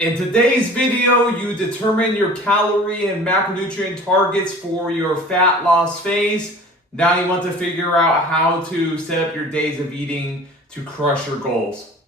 In today's video, you determine your calorie and macronutrient targets for your fat loss phase. Now you want to figure out how to set up your days of eating to crush your goals.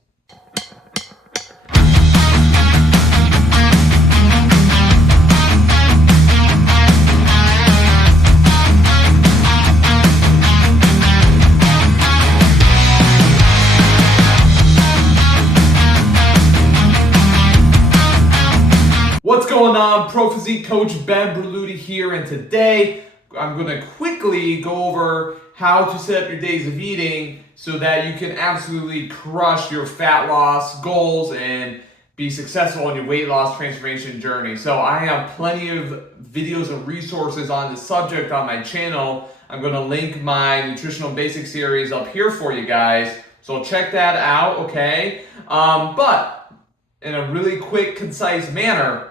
What's going on? Pro Physique Coach Ben Berluti here, and today I'm going to quickly go over how to set up your days of eating so that you can absolutely crush your fat loss goals and be successful on your weight loss transformation journey. So I have plenty of videos and resources on this subject on my channel. I'm going to link my nutritional basics series up here for you guys. So check that out, okay? But in a really quick, concise manner,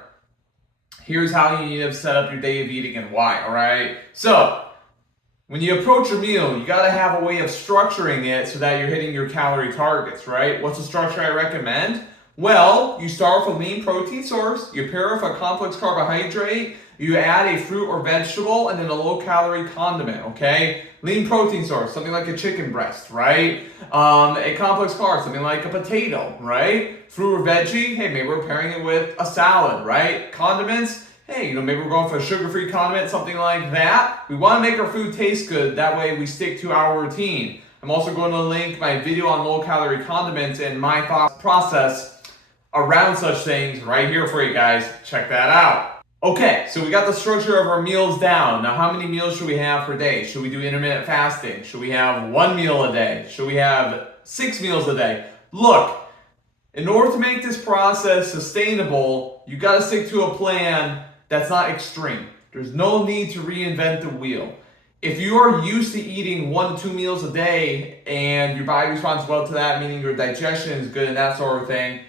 here's how you need to set up your day of eating and why, all right? So, when you approach your meal, you gotta have a way of structuring it so that you're hitting your calorie targets, right? What's the structure I recommend? Well, you start with a lean protein source, you pair with a complex carbohydrate, you add a fruit or vegetable, and then a low-calorie condiment, okay? Lean protein source, something like a chicken breast, right? A complex carb, something like a potato, right? Fruit or veggie, hey, maybe we're pairing it with a salad, right? Condiments, hey, maybe we're going for a sugar-free condiment, something like that. We want to make our food taste good, that way we stick to our routine. I'm also going to link my video on low-calorie condiments and my thought process around such things right here for you guys. Check that out. Okay, so we got the structure of our meals down. Now, how many meals should we have per day? Should we do intermittent fasting? Should we have 1 meal a day? Should we have 6 meals a day? Look, in order to make this process sustainable, you got to stick to a plan that's not extreme. There's no need to reinvent the wheel. If you are used to eating 1 to 2 meals a day and your body responds well to that, meaning your digestion is good and that sort of thing,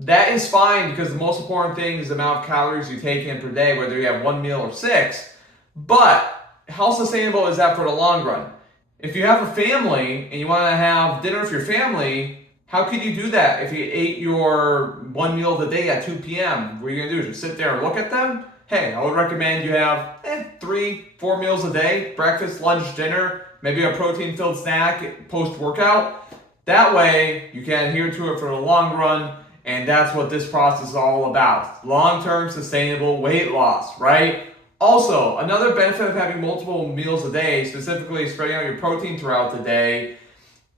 that is fine, because the most important thing is the amount of calories you take in per day, whether you have 1 meal or 6. But how sustainable is that for the long run? If you have a family and you want to have dinner with your family, how could you do that if you ate your 1 meal of the day at 2 p.m.? What are you going to do? Just sit there and look at them? Hey, I would recommend you have 3-4 meals a day, breakfast, lunch, dinner, maybe a protein-filled snack post-workout. That way, you can adhere to it for the long run. And that's what this process is all about. Long-term sustainable weight loss, right? Also, another benefit of having multiple meals a day, specifically spreading out your protein throughout the day,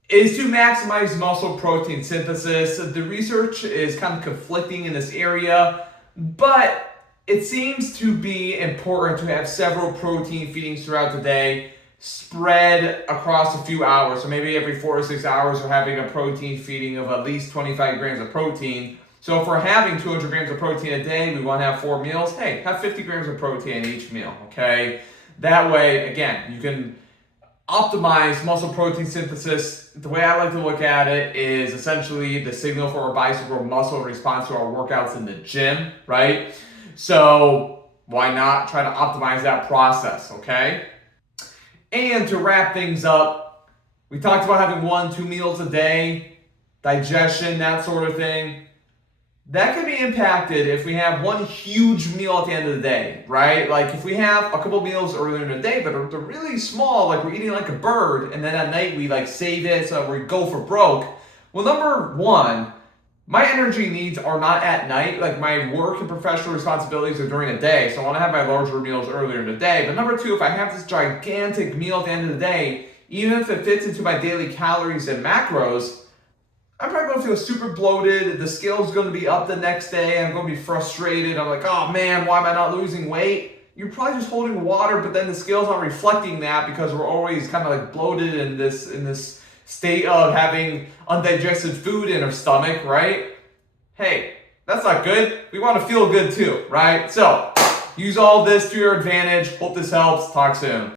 is to maximize muscle protein synthesis. The research is kind of conflicting in this area, but it seems to be important to have several protein feedings throughout the day spread across a few hours. So maybe every 4 to 6 hours we're having a protein feeding of at least 25 grams of protein. So if we're having 200 grams of protein a day, we want to have 4 meals, hey, have 50 grams of protein in each meal, okay? That way, again, you can optimize muscle protein synthesis. The way I like to look at it is essentially the signal for our biceps muscle response to our workouts in the gym, right? So why not try to optimize that process, okay? And to wrap things up, we talked about having 1-2 meals a day, digestion, that sort of thing. That can be impacted if we have one huge meal at the end of the day, right? Like if we have a couple meals earlier in the day, but they're really small, like we're eating like a bird, and then at night we like save it so we go for broke. Well, number one, my energy needs are not at night. Like my work and professional responsibilities are during the day, so I want to have my larger meals earlier in the day. But number two, if I have this gigantic meal at the end of the day, even if it fits into my daily calories and macros, I'm probably going to feel super bloated. The scale's going to be up the next day. I'm going to be frustrated. I'm like, oh man, why am I not losing weight? You're probably just holding water, but then the scale's not reflecting that because we're always kind of like bloated in this state of having undigested food in our stomach, right? Hey, that's not good. We want to feel good too, right? So use all this to your advantage. Hope this helps. Talk soon.